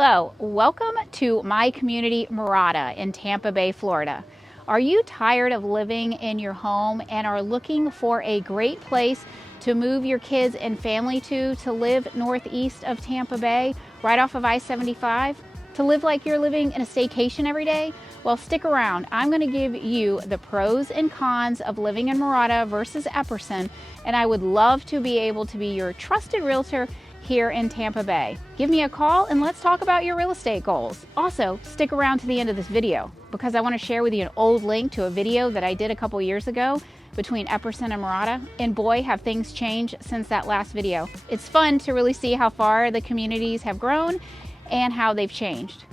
Hello, welcome to my community, Mirada, in Tampa Bay, Florida. Are you tired of living in your home and are looking for a great place to move your kids and family to live northeast of Tampa Bay, right off of I-75? To live like you're living in a staycation every day? Well, stick around. I'm going to give you the pros and cons of living in Mirada versus Epperson, and I would love to be able to be your trusted realtor here in Tampa Bay. Give me a call and let's talk about your real estate goals. Also, stick around to the end of this video because I want to share with you an old link to a video that I did a couple years ago between Epperson and Mirada, and boy, have things changed since that last video. It's fun to really see how far the communities have grown and how they've changed.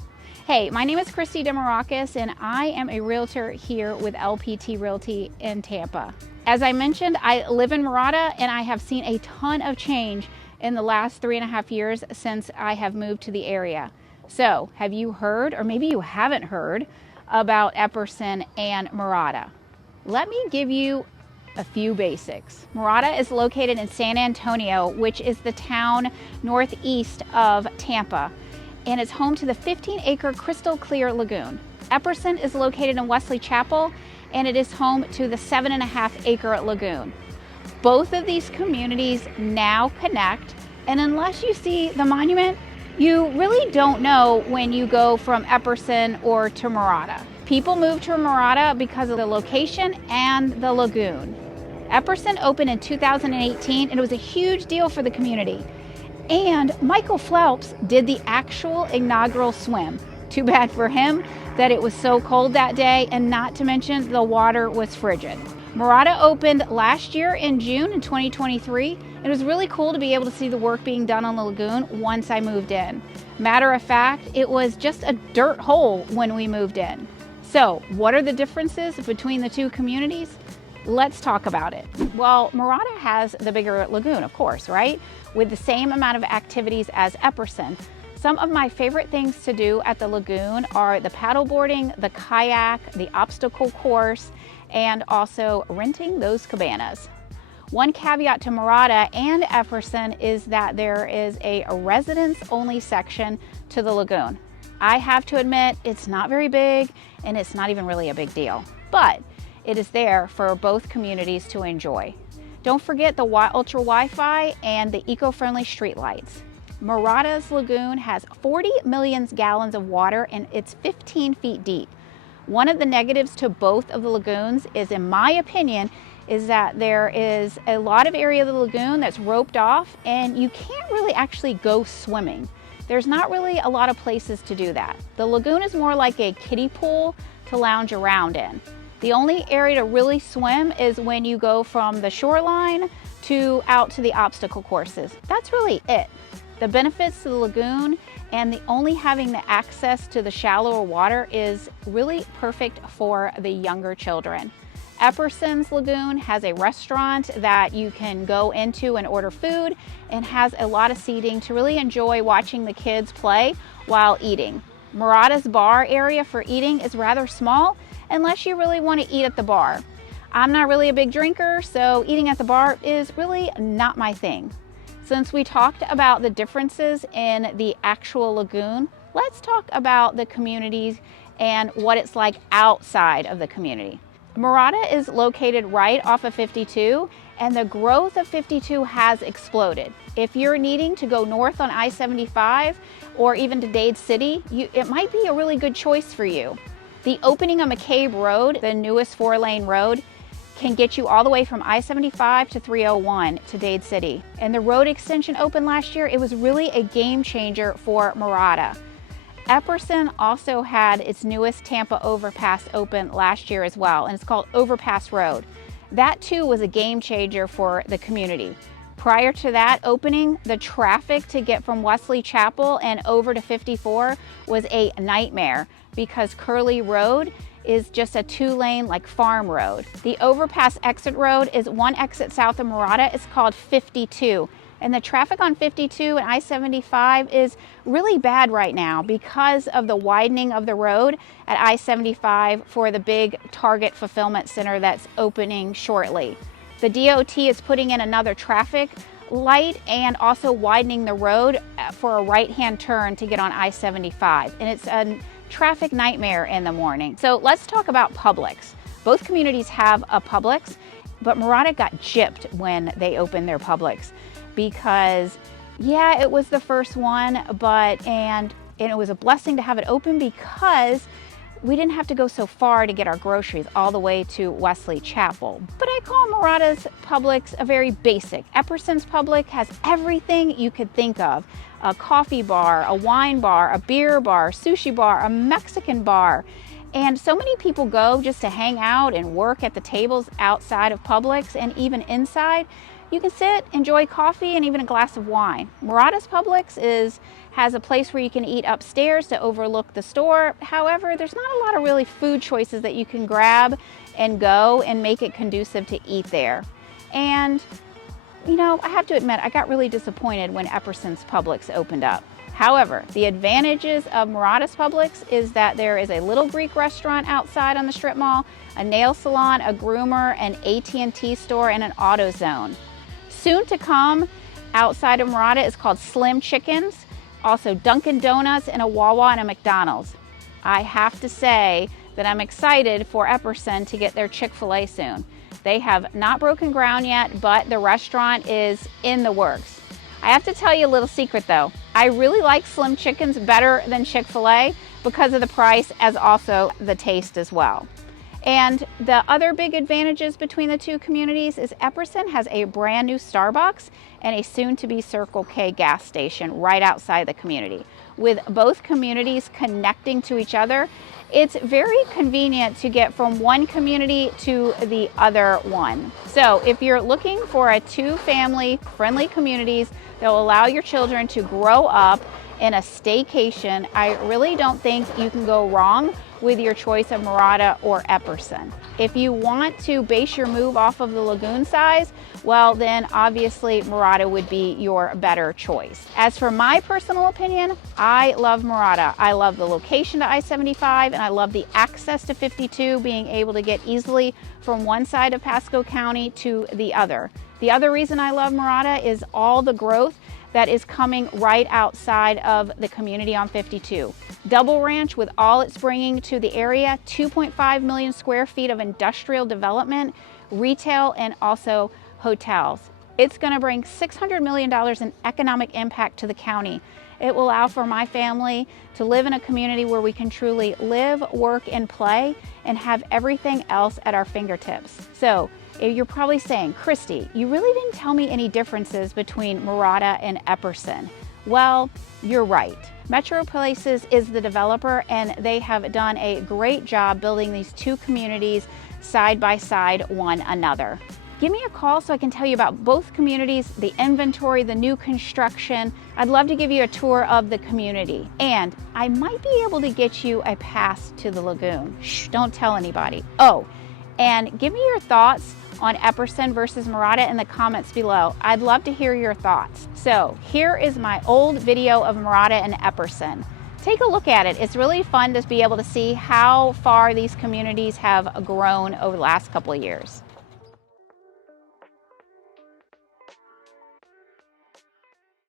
Hey, my name is Kristie Dimarakis and I am a realtor here with LPT Realty in Tampa. As I mentioned, I live in Mirada and I have seen a ton of change in the last 3.5 years since I have moved to the area. So, have you heard, or maybe you haven't heard, about Epperson and Mirada? Let me give you a few basics. Mirada is located in San Antonio, which is the town northeast of Tampa, and it's home to the 15-acre Crystal Clear Lagoon. Epperson is located in Wesley Chapel, and it is home to the 7.5-acre lagoon. Both of these communities now connect, and unless you see the monument, you really don't know when you go from Epperson or to Mirada. People move to Mirada because of the location and the lagoon. Epperson opened in 2018, and it was a huge deal for the community. And Michael Phelps did the actual inaugural swim. Too bad for him that it was so cold that day, and not to mention the water was frigid. Mirada opened last year in June in 2023. It was really cool to be able to see the work being done on the lagoon once I moved in. Matter of fact, it was just a dirt hole when we moved in. So, what are the differences between the two communities? Let's talk about it. Well, Mirada has the bigger lagoon, of course, right? With the same amount of activities as Epperson. Some of my favorite things to do at the lagoon are the paddleboarding, the kayak, the obstacle course, and also renting those cabanas. One caveat to Mirada and Epperson is that there is a residents-only section to the lagoon. I have to admit, it's not very big, and it's not even really a big deal, but it is there for both communities to enjoy. Don't forget the ultra Wi-Fi and the eco-friendly streetlights. Mirada's lagoon has 40 million gallons of water and it's 15 feet deep. One of the negatives to both of the lagoons is, in my opinion, is that there is a lot of area of the lagoon that's roped off and you can't really actually go swimming. There's not really a lot of places to do that. The lagoon is more like a kiddie pool to lounge around in. The only area to really swim is when you go from the shoreline to out to the obstacle courses. That's really it. The benefits to the lagoon and the only having the access to the shallower water is really perfect for the younger children. Epperson's lagoon has a restaurant that you can go into and order food and has a lot of seating to really enjoy watching the kids play while eating. Mirada's bar area for eating is rather small unless you really want to eat at the bar. I'm not really a big drinker, so eating at the bar is really not my thing. Since we talked about the differences in the actual lagoon, let's talk about the communities and what it's like outside of the community. Mirada is located right off of 52, and the growth of 52 has exploded. If you're needing to go north on I-75 or even to Dade City, it might be a really good choice for you. The opening of McCabe Road, the newest 4-lane road, can get you all the way from I-75 to 301 to Dade City. And the road extension opened last year. It was really a game changer for Mirada. Epperson also had its newest Tampa overpass open last year as well, and it's called Overpass Road. That too was a game changer for the community. Prior to that opening, the traffic to get from Wesley Chapel and over to 54 was a nightmare because Curly Road is just a 2-lane like farm road. The overpass exit road is one exit south of Mirada. It's called 52. And the traffic on 52 and I-75 is really bad right now because of the widening of the road at I-75 for the big Target fulfillment center that's opening shortly. The DOT is putting in another traffic light and also widening the road for a right-hand turn to get on I-75. And it's a traffic nightmare in the morning. So let's talk about Publix. Both communities have a Publix, but Mirada got gypped when they opened their Publix because, yeah, it was the first one, and it was a blessing to have it open because we didn't have to go so far to get our groceries all the way to Wesley Chapel. But I call Mirada's Publix a very basic. Epperson's Publix has everything you could think of. A coffee bar, a wine bar, a beer bar, sushi bar, a Mexican bar. And so many people go just to hang out and work at the tables outside of Publix and even inside. You can sit, enjoy coffee, and even a glass of wine. Mirada's Publix has a place where you can eat upstairs to overlook the store. However, there's not a lot of really food choices that you can grab and go and make it conducive to eat there. And, you know, I have to admit, I got really disappointed when Epperson's Publix opened up. However, the advantages of Mirada's Publix is that there is a little Greek restaurant outside on the strip mall, a nail salon, a groomer, an AT&T store, and an AutoZone. Soon to come outside of Mirada is called Slim Chickens, also Dunkin' Donuts, and a Wawa and a McDonald's. I have to say that I'm excited for Epperson to get their Chick-fil-A soon. They have not broken ground yet, but the restaurant is in the works. I have to tell you a little secret though. I really like Slim Chickens better than Chick-fil-A because of the price as also the taste as well. And the other big advantages between the two communities is Epperson has a brand new Starbucks and a soon-to-be Circle K gas station right outside the community. With both communities connecting to each other, it's very convenient to get from one community to the other one. So if you're looking for a two-family friendly communities that will allow your children to grow up in a staycation, I really don't think you can go wrong with your choice of Mirada or Epperson. If you want to base your move off of the lagoon size, well then obviously Mirada would be your better choice. As for my personal opinion, I love Mirada. I love the location to I-75 and I love the access to 52, being able to get easily from one side of Pasco County to the other. The other reason I love Mirada is all the growth that is coming right outside of the community on 52. Double Ranch, with all it's bringing to the area, 2.5 million square feet of industrial development, retail, and also hotels. It's gonna bring $600 million in economic impact to the county. It will allow for my family to live in a community where we can truly live, work, and play, and have everything else at our fingertips. So, you're probably saying, Kristie, you really didn't tell me any differences between Mirada and Epperson. Well, you're right. Metro Places is the developer and they have done a great job building these two communities side by side one another. Give me a call so I can tell you about both communities, the inventory, the new construction. I'd love to give you a tour of the community. And I might be able to get you a pass to the lagoon. Shh, don't tell anybody. Oh, and give me your thoughts on Epperson versus Mirada in the comments below. I'd love to hear your thoughts. So here is my old video of Mirada and Epperson. Take a look at it. It's really fun to be able to see how far these communities have grown over the last couple of years.